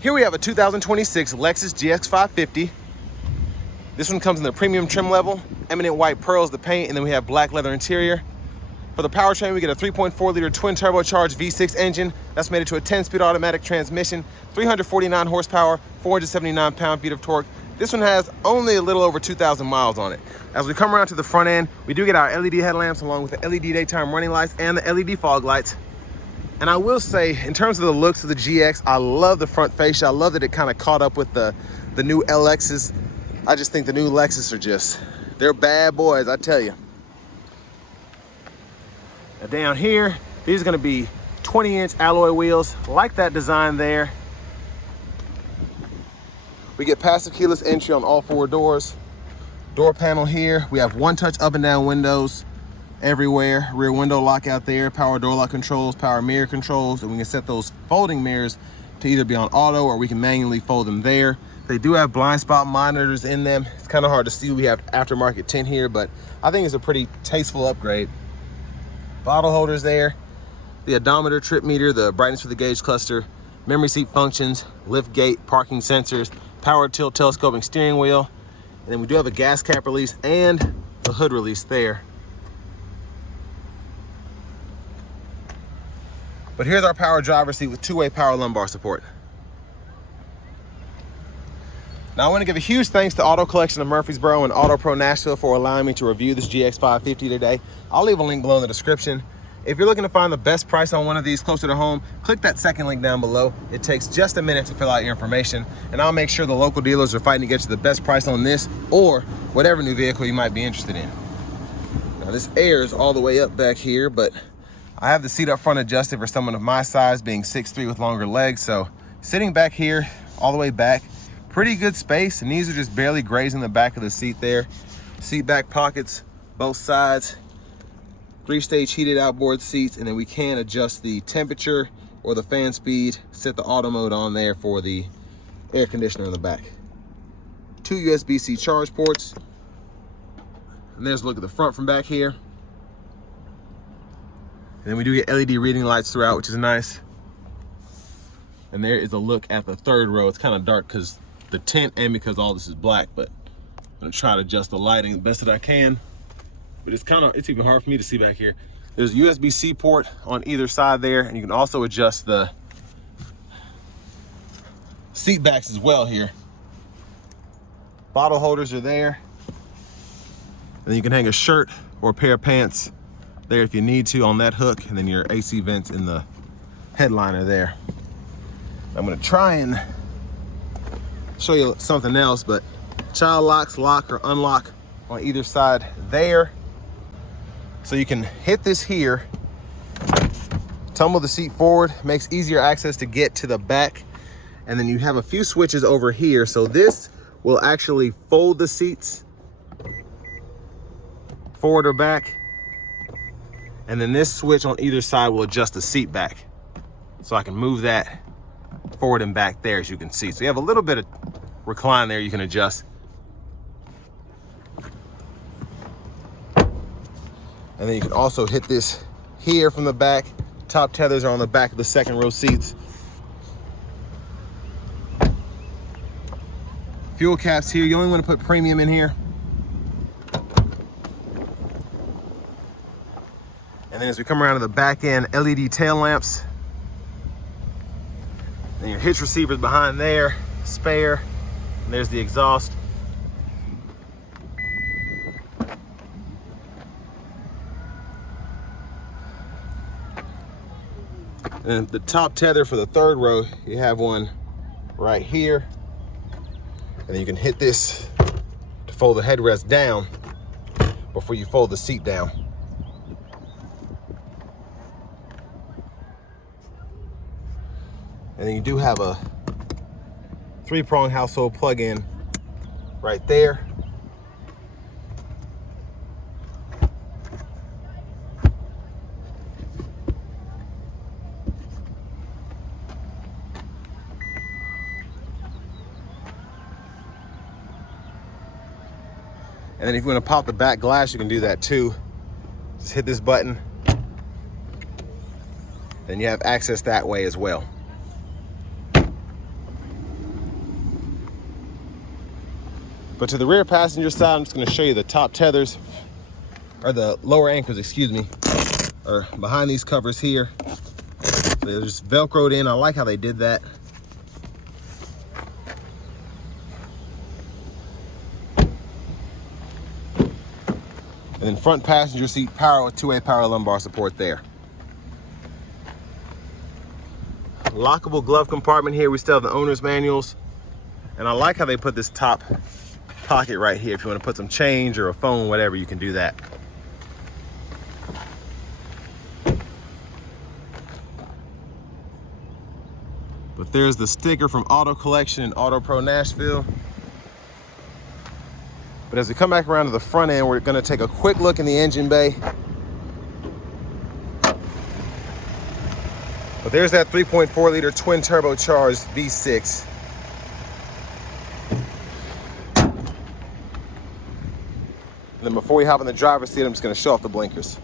Here we have a 2026 Lexus GX 550. This one comes in the premium trim level, eminent white pearls, the paint, and then we have black leather interior. For the powertrain, we get a 3.4 liter twin turbocharged V6 engine. That's made it to a 10-speed automatic transmission, 349 horsepower, 479 pound-feet of torque. This one has only a little over 2,000 miles on it. As we come around to the front end, we do get our LED headlamps along with the LED daytime running lights and the LED fog lights. And I will say, in terms of the looks of the GX, I love the front fascia. I love that it kind of caught up with the new LXs. I just think the new Lexus are they're bad boys, I tell you. Now down here, these are gonna be 20-inch alloy wheels, like that design there. We get passive keyless entry on all 4 doors. Door panel here, we have one-touch up and down windows everywhere. Rear window lock out there, power door lock controls, power mirror controls, and we can set those folding mirrors to either be on auto or we can manually fold them there. They do have blind spot monitors in them. It's kind of hard to see. We have aftermarket tint here, but I think it's a pretty tasteful upgrade. Bottle holders there, the odometer, trip meter, the brightness for the gauge cluster, memory seat functions, lift gate, parking sensors, power tilt telescoping steering wheel, and then we do have a gas cap release and the hood release there. But here's our power driver's seat with 2-way power lumbar support. Now I want to give a huge thanks to Auto Collection of Murfreesboro and Auto Pro Nashville for allowing me to review this GX 550 today. I'll leave a link below in the description. If you're looking to find the best price on one of these closer to home, click that second link down below. It takes just a minute to fill out your information, and I'll make sure the local dealers are fighting to get you the best price on this or whatever new vehicle you might be interested in. Now this air is all the way up back here, but I have the seat up front adjusted for someone of my size, being 6'3" with longer legs. So sitting back here, all the way back, pretty good space, and these are just barely grazing the back of the seat there. Seat back pockets, both sides, 3-stage heated outboard seats, and then we can adjust the temperature or the fan speed, set the auto mode on there for the air conditioner in the back. 2 USB-C charge ports, and there's a look at the front from back here. And then we do get LED reading lights throughout, which is nice. And there is a look at the third row. It's kind of dark because the tint and because all this is black, but I'm gonna try to adjust the lighting the best that I can. But it's even hard for me to see back here. There's a USB-C port on either side there, and you can also adjust the seat backs as well here. Bottle holders are there. And then you can hang a shirt or a pair of pants there if you need to on that hook, and then your AC vents in the headliner there. I'm gonna try and show you something else, but child locks lock or unlock on either side there. So you can hit this here, tumble the seat forward, makes easier access to get to the back. And then you have a few switches over here. So this will actually fold the seats forward or back. And then this switch on either side will adjust the seat back. So I can move that forward and back there, as you can see. So you have a little bit of recline there you can adjust. And then you can also hit this here from the back. Top tethers are on the back of the second row seats. Fuel caps here. You only want to put premium in here. And then as we come around to the back end, LED tail lamps. And your hitch receivers behind there, spare. And there's the exhaust. And the tether for the third row, you have one right here. And then you can hit this to fold the headrest down before you fold the seat down. And then you do have a 3-prong household plug-in right there. And then if you want to pop the back glass, you can do that too. Just hit this button. Then you have access that way as well. But to the rear passenger side, I'm just gonna show you the top tethers, or the lower anchors, excuse me, are behind these covers here. So they're just Velcroed in. I like how they did that. And then front passenger seat power with two-way power lumbar support there. Lockable glove compartment here. We still have the owner's manuals. And I like how they put this top pocket right here. If you want to put some change or a phone, whatever, you can do that. But there's the sticker from Auto Collection and Auto Pro Nashville. But as we come back around to the front end, we're gonna take a quick look in the engine bay. But there's that 3.4 liter twin turbocharged V6. And then before we hop in the driver's seat, I'm just gonna show off the blinkers.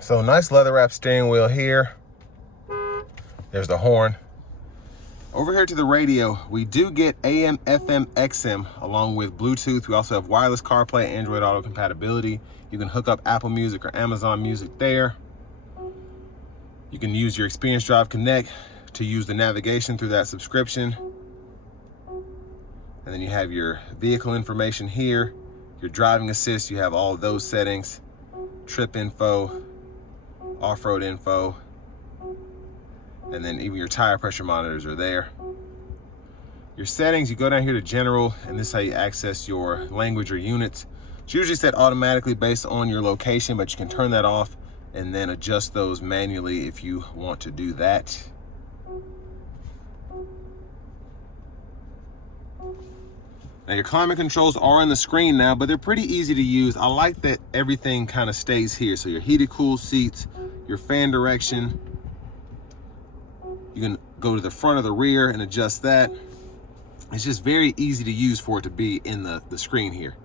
So nice leather wrap steering wheel here. There's the horn. Over here to the radio, we do get AM, FM, XM along with Bluetooth. We also have wireless CarPlay, Android Auto compatibility. You can hook up Apple Music or Amazon Music there. You can use your Experience Drive Connect to use the navigation through that subscription. And then you have your vehicle information here, your driving assist, you have all of those settings, trip info, off-road info, and then even your tire pressure monitors are there. Your settings, you go down here to general, and this is how you access your language or units. It's usually set automatically based on your location, but you can turn that off and then adjust those manually if you want to do that. Now your climate controls are on the screen now, but they're pretty easy to use. I like that everything kind of stays here. So your heated cool seats, your fan direction, you can go to the front or the rear and adjust that. It's just very easy to use for it to be in the screen here.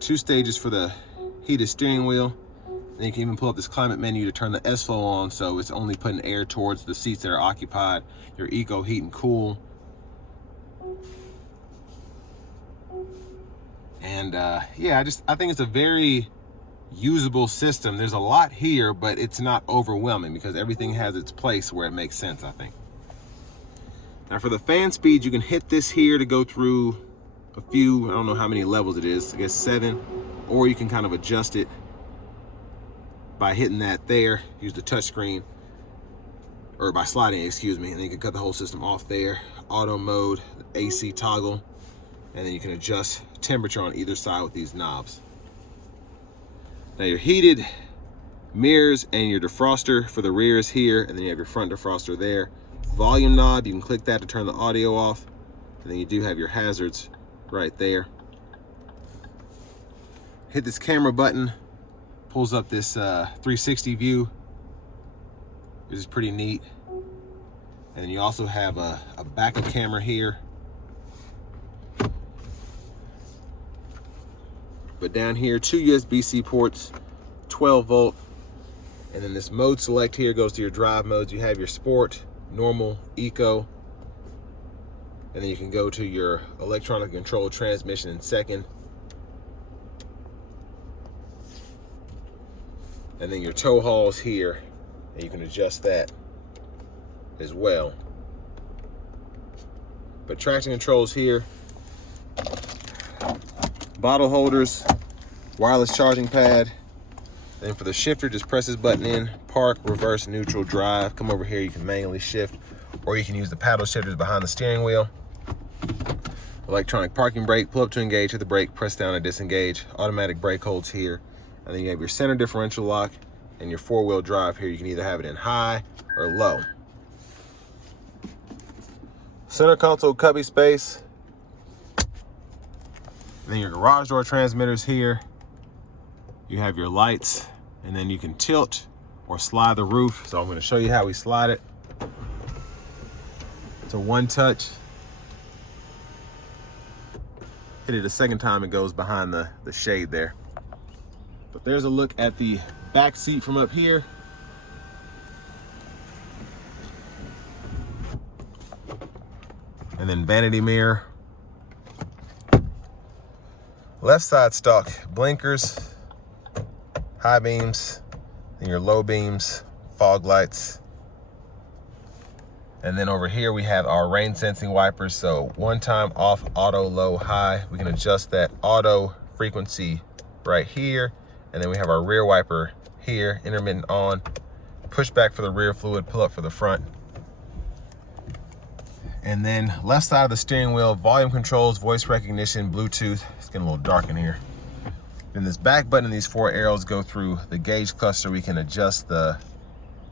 2 stages for the heated steering wheel. Then you can even pull up this climate menu to turn the S-Flow on, so it's only putting air towards the seats that are occupied. Your Eco Heat and Cool. And yeah, I think it's a very usable system. There's a lot here, but it's not overwhelming because everything has its place where it makes sense, I think. Now for the fan speed, you can hit this here to go through a few, I don't know how many levels it is, I guess 7, or you can kind of adjust it by hitting that there, use the touch screen, or by sliding, excuse me, and then you can cut the whole system off there. Auto mode, AC toggle, and then you can adjust temperature on either side with these knobs. Now your heated mirrors and your defroster for the rear is here, and then you have your front defroster there. Volume knob, you can click that to turn the audio off, and then you do have your hazards right there. Hit this camera button, pulls up this 360 view, which is pretty neat. And then you also have a backup camera here. But down here, 2 USB-C ports, 12 volt. And then this mode select here goes to your drive modes. You have your sport, normal, eco. And then you can go to your electronic control transmission in second. And then your tow hauls here, and you can adjust that as well. But traction controls here, bottle holders, wireless charging pad. Then for the shifter, just press this button in, park, reverse, neutral, drive. Come over here, you can manually shift, or you can use the paddle shifters behind the steering wheel. Electronic parking brake, pull up to engage, hit the brake, press down to disengage. Automatic brake holds here. And then you have your center differential lock and your 4-wheel drive here. You can either have it in high or low. Center console cubby space. And then your garage door transmitters here. You have your lights, and then you can tilt or slide the roof. So I'm going to show you how we slide it. It's a one touch. Hit it a second time, it goes behind the shade there. But there's a look at the back seat from up here. And then vanity mirror. Left side stock blinkers, high beams, and your low beams, fog lights. And then over here we have our rain sensing wipers. So one time off, auto, low, high. We can adjust that auto frequency right here. And then we have our rear wiper here, intermittent on, push back for the rear fluid, pull up for the front. And then left side of the steering wheel, volume controls, voice recognition, Bluetooth. It's getting a little dark in here. Then this back button and these four arrows go through the gauge cluster. We can adjust the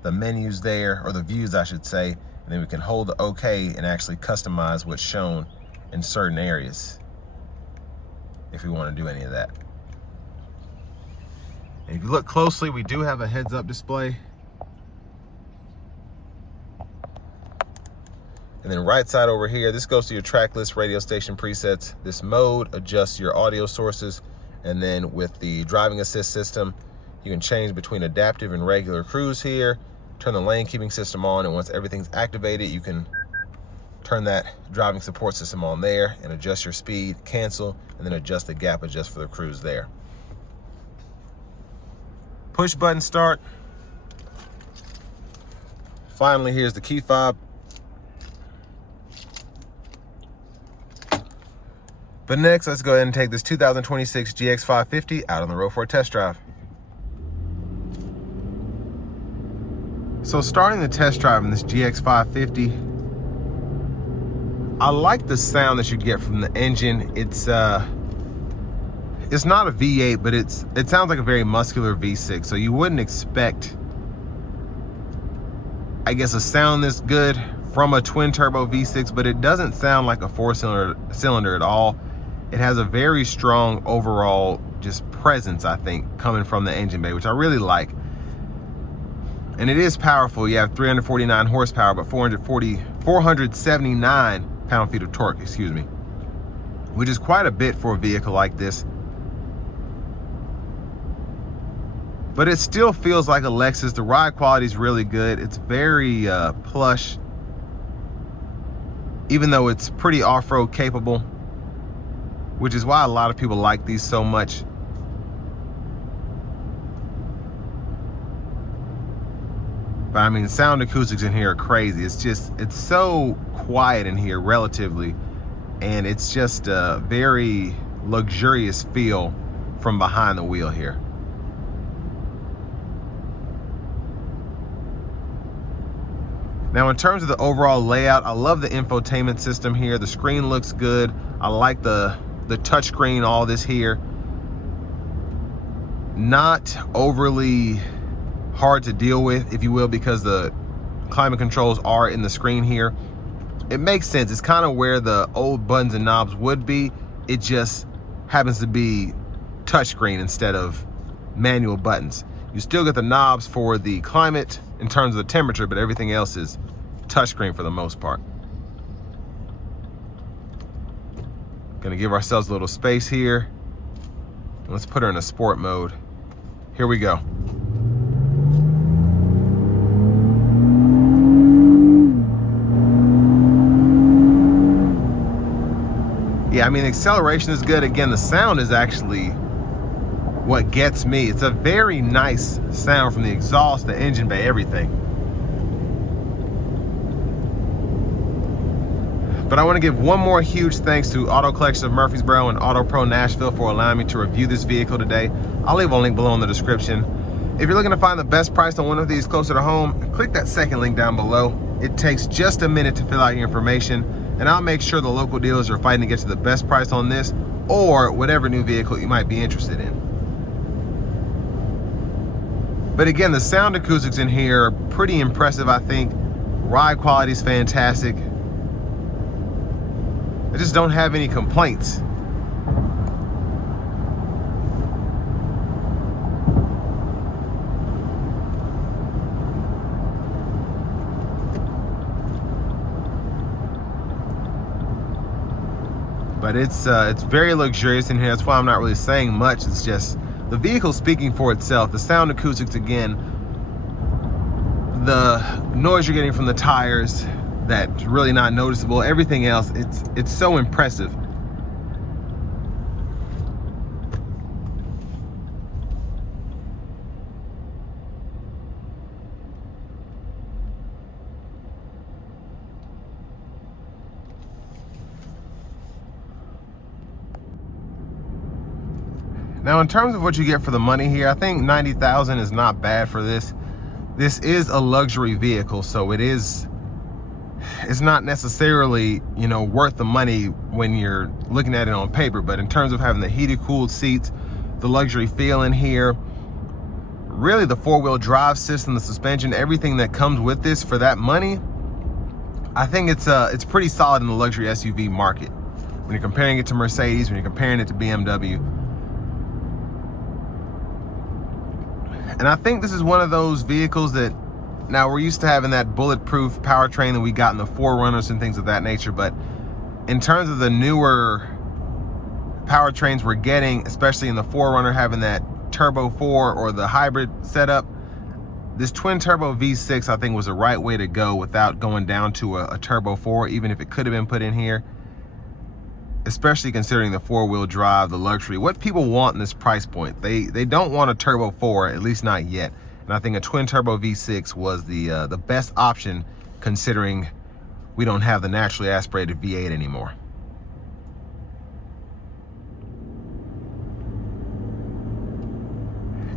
menus there, or the views I should say, and then we can hold the OK and actually customize what's shown in certain areas if we want to do any of that. And if you look closely, we do have a heads-up display. And then right side over here, this goes to your track list, radio station presets. This mode adjusts your audio sources. And then with the driving assist system, you can change between adaptive and regular cruise here, turn the lane keeping system on, and once everything's activated, you can turn that driving support system on there and adjust your speed, cancel, and then adjust the gap adjust for the cruise there. Push button start. Finally, here's the key fob. But next, let's go ahead and take this 2026 GX 550 out on the road for a test drive. So starting the test drive in this GX 550, I like the sound that you get from the engine. It's not a V8, but it sounds like a very muscular V6. So you wouldn't expect, I guess, a sound this good from a twin turbo V6, but it doesn't sound like a four-cylinder at all. It has a very strong overall just presence, I think, coming from the engine bay, which I really like. And it is powerful. You have 349 horsepower, but 479 pound-feet of torque, excuse me, which is quite a bit for a vehicle like this. But it still feels like a Lexus. The ride quality is really good. It's very plush, even though it's pretty off-road capable, which is why a lot of people like these so much. But I mean, sound acoustics in here are crazy. It's so quiet in here relatively, and it's just a very luxurious feel from behind the wheel here. Now, in terms of the overall layout, I love the infotainment system here. The screen looks good. I like the touch screen, all this here. Not overly hard to deal with, if you will, because the climate controls are in the screen here. It makes sense. It's kind of where the old buttons and knobs would be. It just happens to be touchscreen instead of manual buttons. You still get the knobs for the climate in terms of the temperature, but everything else is touchscreen for the most part. Gonna give ourselves a little space here. Let's put her in a sport mode. Here we go. Yeah, I mean, acceleration is good. Again, the sound is actually what gets me. It's a very nice sound from the exhaust, the engine bay, everything. But I want to give one more huge thanks to Auto Collection of Murfreesboro and Auto Pro Nashville for allowing me to review this vehicle today. I'll leave a link below in the description. If you're looking to find the best price on one of these closer to home, click that second link down below. It takes just a minute to fill out your information, and I'll make sure the local dealers are fighting to get you the best price on this or whatever new vehicle you might be interested in. But again, the sound acoustics in here are pretty impressive, I think. Ride quality is fantastic. I just don't have any complaints. But it's very luxurious in here. That's why I'm not really saying much. It's just the vehicle speaking for itself. The sound acoustics, again, the noise you're getting from the tires, that's really not noticeable. Everything else, it's so impressive. Now, in terms of what you get for the money here, I think $90,000 is not bad for this. This is a luxury vehicle, so it's not necessarily, you know, worth the money when you're looking at it on paper. But in terms of having the heated, cooled seats, the luxury feel in here, really the four-wheel drive system, the suspension, everything that comes with this for that money, I think it's pretty solid in the luxury SUV market. When you're comparing it to Mercedes, when you're comparing it to BMW. And I think this is one of those vehicles that, now we're used to having that bulletproof powertrain that we got in the 4Runners and things of that nature, but in terms of the newer powertrains we're getting, especially in the 4Runner, having that turbo 4 or the hybrid setup, this twin turbo V6 I think was the right way to go without going down to a turbo 4, even if it could have been put in here. Especially considering the four-wheel drive, the luxury, what people want in this price point. They don't want a turbo 4, at least not yet. And I think a twin turbo V6 was the best option, considering we don't have the naturally aspirated V8 anymore.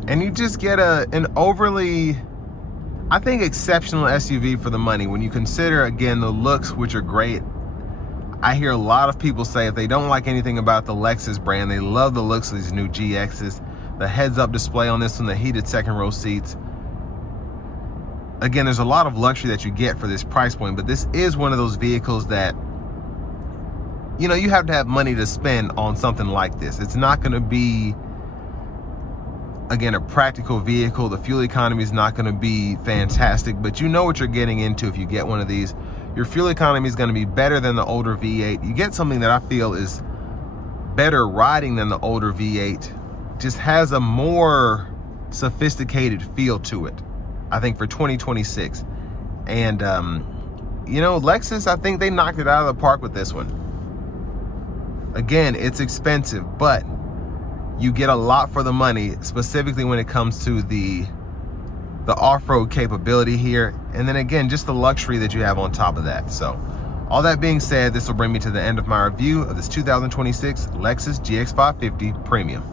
And you just get an overly, I think, exceptional SUV for the money. When you consider, again, the looks, which are great. I hear a lot of people say if they don't like anything about the Lexus brand, they love the looks of these new GXs. The heads-up display on this one, the heated second-row seats. Again, there's a lot of luxury that you get for this price point, but this is one of those vehicles that, you know, you have to have money to spend on something like this. It's not going to be, again, a practical vehicle. The fuel economy is not going to be fantastic, but you know what you're getting into if you get one of these. Your fuel economy is going to be better than the older V8. You get something that I feel is better riding than the older V8. Just has a more sophisticated feel to it, I think, for 2026. And, you know, Lexus, I think they knocked it out of the park with this one. Again, it's expensive, but you get a lot for the money, specifically when it comes to the off-road capability here, and then again, just the luxury that you have on top of that. So all that being said, this will bring me to the end of my review of this 2026 Lexus GX 550 Premium.